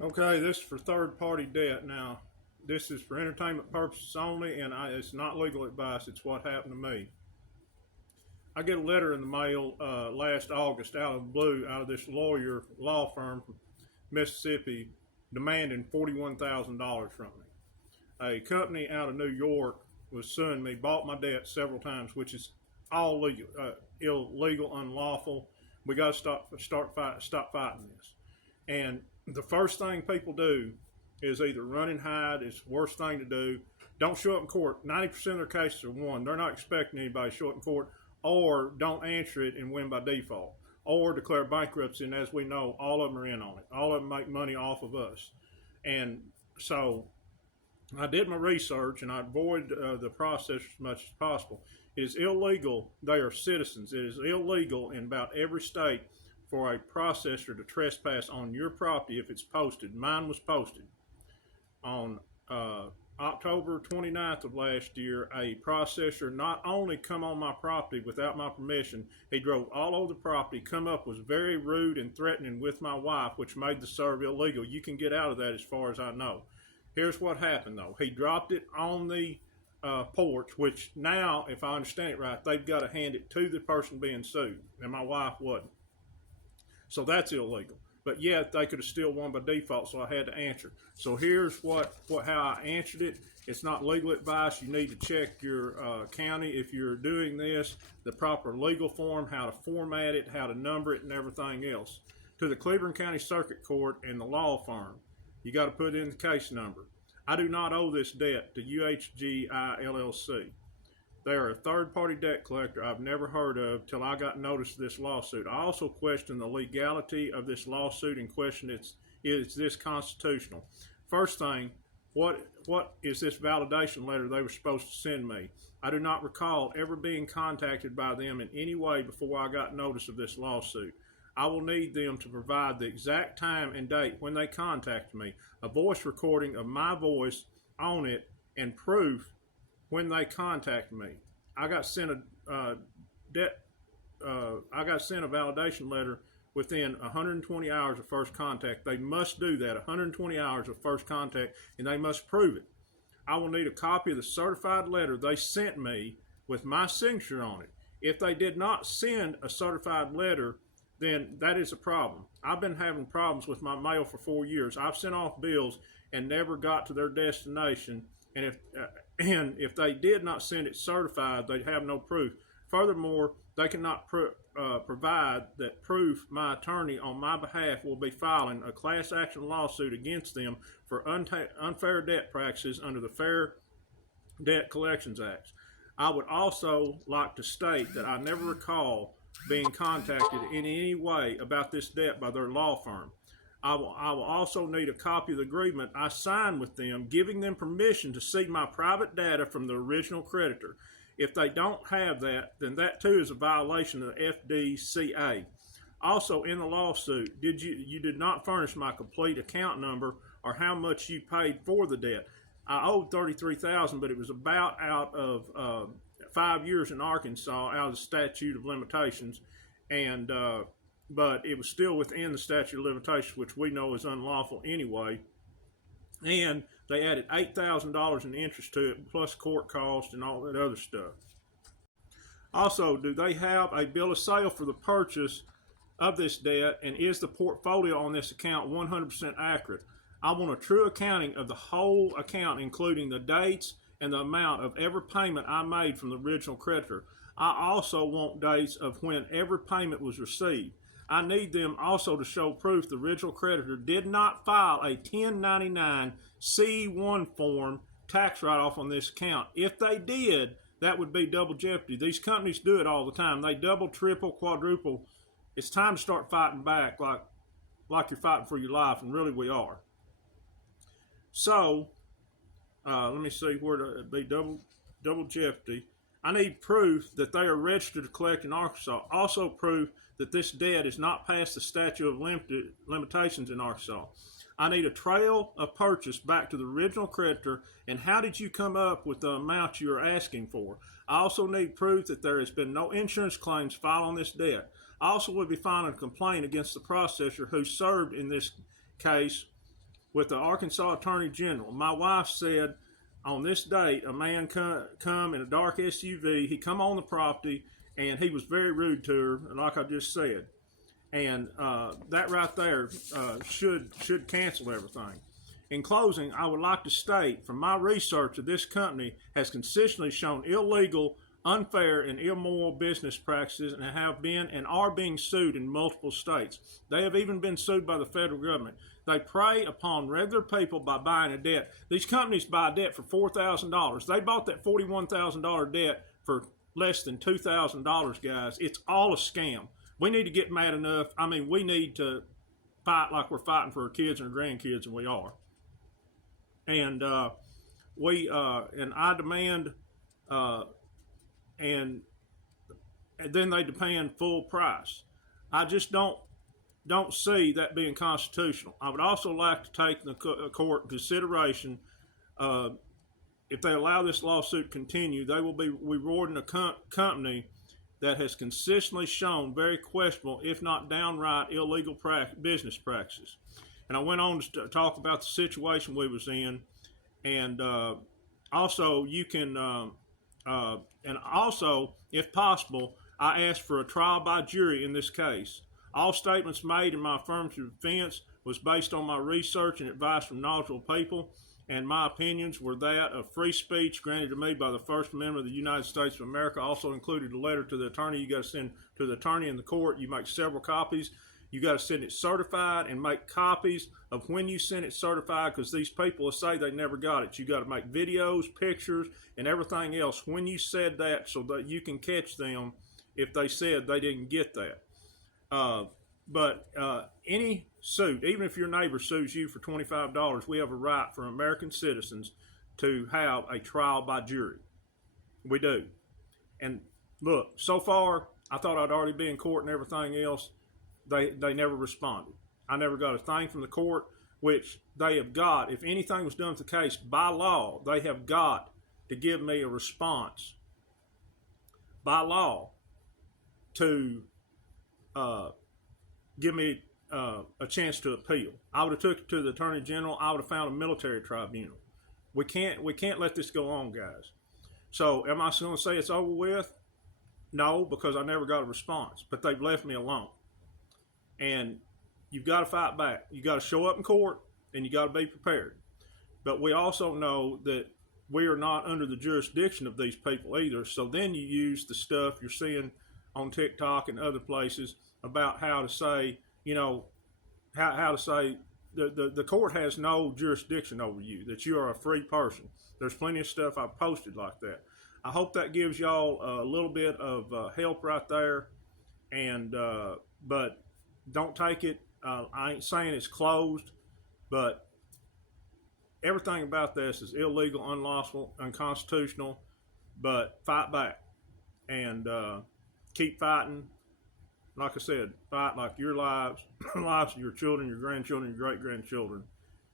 Okay, this is for third-party debt. Now, this is for entertainment purposes only, and it's not legal advice. It's what happened to me. I get a letter in the mail last August out of the blue, out of this lawyer law firm from Mississippi, demanding $41,000 from me. A company out of New York was suing me, bought my debt several times, which is all legal, illegal, unlawful. We got to stop fighting this. And the first thing people do is either run and hide. It's the worst thing to do. Don't show up in court. 90% of their cases are won. They're not expecting anybody to show up in court, or don't answer it and win by default, or declare bankruptcy. And as we know, all of them are in on it. All of them make money off of us. And so I did my research, and I avoid the process as much as possible. It is illegal. They are citizens. It is illegal in about every state for a processor to trespass on your property if it's posted. Mine was posted on October 29th of last year. A processor not only come on my property without my permission, he drove all over the property, come up, was very rude and threatening with my wife, which made the serve illegal. You can get out of that as far as I know. Here's what happened though. He dropped it on the porch, which now, if I understand it right, they've got to hand it to the person being sued, and my wife wasn't. So that's illegal. But yet they could have still won by default, so I had to answer. So here's how I answered it. It's not legal advice. You need to check your county if you're doing this, the proper legal form, how to format it, how to number it, and everything else. To the Cleveland County Circuit Court and the law firm, you got to put in the case number. I do not owe this debt to UHGI LLC. They are a third-party debt collector I've never heard of till I got notice of this lawsuit. I also question the legality of this lawsuit and question is this constitutional. First thing, what is this validation letter they were supposed to send me? I do not recall ever being contacted by them in any way before I got notice of this lawsuit. I will need them to provide the exact time and date when they contacted me, a voice recording of my voice on it, and proof when they contacted me. I got sent a validation letter within 120 hours of first contact. They must do that, 120 hours of first contact, and they must prove it. I will need a copy of the certified letter they sent me with my signature on it. If they did not send a certified letter, then that is a problem. I've been having problems with my mail for 4 years. I've sent off bills and never got to their destination. And if they did not send it certified, they'd have no proof. Furthermore, they cannot provide that proof. My attorney on my behalf will be filing a class action lawsuit against them for unfair debt practices under the Fair Debt Collections Act. I would also like to state that I never recall being contacted in any way about this debt by their law firm. I will also need a copy of the agreement I signed with them, giving them permission to see my private data from the original creditor. If they don't have that, then that too is a violation of the FDCA. Also, in the lawsuit, you did not furnish my complete account number or how much you paid for the debt. I owed $33,000, but it was about out of 5 years in Arkansas, out of the statute of limitations, and but it was still within the statute of limitations, which we know is unlawful anyway. And they added $8,000 in interest to it, plus court costs and all that other stuff. Also, do they have a bill of sale for the purchase of this debt, and is the portfolio on this account 100% accurate? I want a true accounting of the whole account, including the dates and the amount of every payment I made from the original creditor. I also want dates of when every payment was received. I need them also to show proof the original creditor did not file a 1099 C1 form tax write-off on this account. If they did, that would be double jeopardy. These companies do it all the time. They double, triple, quadruple. It's time to start fighting back like you're fighting for your life, and really we are. So, let me see where to be double jeopardy. I need proof that they are registered to collect in Arkansas. Also proof that this debt is not past the statute of limitations in Arkansas. I need a trail of purchase back to the original creditor, and how did you come up with the amount you are asking for? I also need proof that there has been no insurance claims filed on this debt. I also will be filing a complaint against the processor who served in this case with the Arkansas Attorney General. My wife said on this date, a man come in a dark SUV. He come on the property, and he was very rude to her, like I just said. And that right there should cancel everything. In closing, I would like to state from my research that this company has consistently shown illegal, unfair, and immoral business practices and have been and are being sued in multiple states. They have even been sued by the federal government. They prey upon regular people by buying a debt. These companies buy debt for $4,000. They bought that $41,000 debt for less than $2,000, guys. It's all a scam. We need to get mad enough. I mean, we need to fight like we're fighting for our kids and our grandkids, and we are. And I demand, and then they demand full price. I just don't see that being constitutional. I would also like to take the court in consideration. If they allow this lawsuit to continue, they will be rewarding a company that has consistently shown very questionable, if not downright illegal business practices. And I went on to talk about the situation we was in, and also you can, and also, if possible, I asked for a trial by jury in this case. All statements made in my affirmative defense was based on my research and advice from knowledgeable people, and my opinions were that of free speech granted to me by the First Amendment of the United States of America. Also included a letter to the attorney. You got to send to the attorney in the court. You make several copies. You got to send it certified and make copies of when you send it certified, because these people will say they never got it. You got to make videos, pictures, and everything else when you said that, so that you can catch them if they said they didn't get that. But any suit, even if your neighbor sues you for $25, we have a right for American citizens to have a trial by jury. We do. And look, so far, I thought I'd already be in court and everything else. They never responded. I never got a thing from the court, which they have got. If anything was done to the case, by law, they have got to give me a response by law to give me a chance to appeal. I would have took it to the Attorney General. I would have found a military tribunal. We can't let this go on, guys. So am I going to say it's over with? No, because I never got a response. But they've left me alone. And you've got to fight back. You got to show up in court, and you got to be prepared. But we also know that we are not under the jurisdiction of these people either. So then you use the stuff you're seeing on TikTok and other places about how to say, you know, how to say the court has no jurisdiction over you, that you are a free person. There's plenty of stuff I've posted like that. I hope that gives y'all a little bit of help right there. And but don't take it. I ain't saying it's closed, but everything about this is illegal, unlawful, unconstitutional. But fight back and keep fighting. Like I said, fight like your lives, lives of your children, your grandchildren, your great-grandchildren,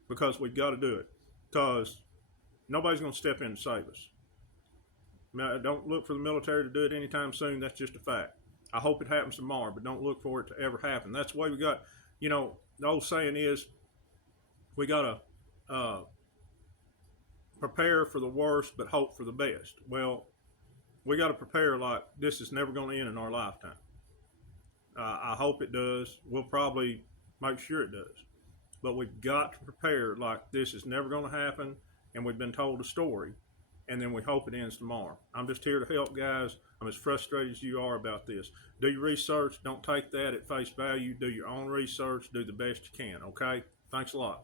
because we've got to do it. Because nobody's going to step in to save us. I mean, don't look for the military to do it anytime soon. That's just a fact. I hope it happens tomorrow, but don't look for it to ever happen. That's the way we got, you know, the old saying is, we got to prepare for the worst, but hope for the best. Well, we got to prepare like this is never going to end in our lifetime. I hope it does. We'll probably make sure it does. But we've got to prepare like this is never going to happen, and we've been told a story, and then we hope it ends tomorrow. I'm just here to help, guys. I'm as frustrated as you are about this. Do your research. Don't take that at face value. Do your own research. Do the best you can, okay? Thanks a lot.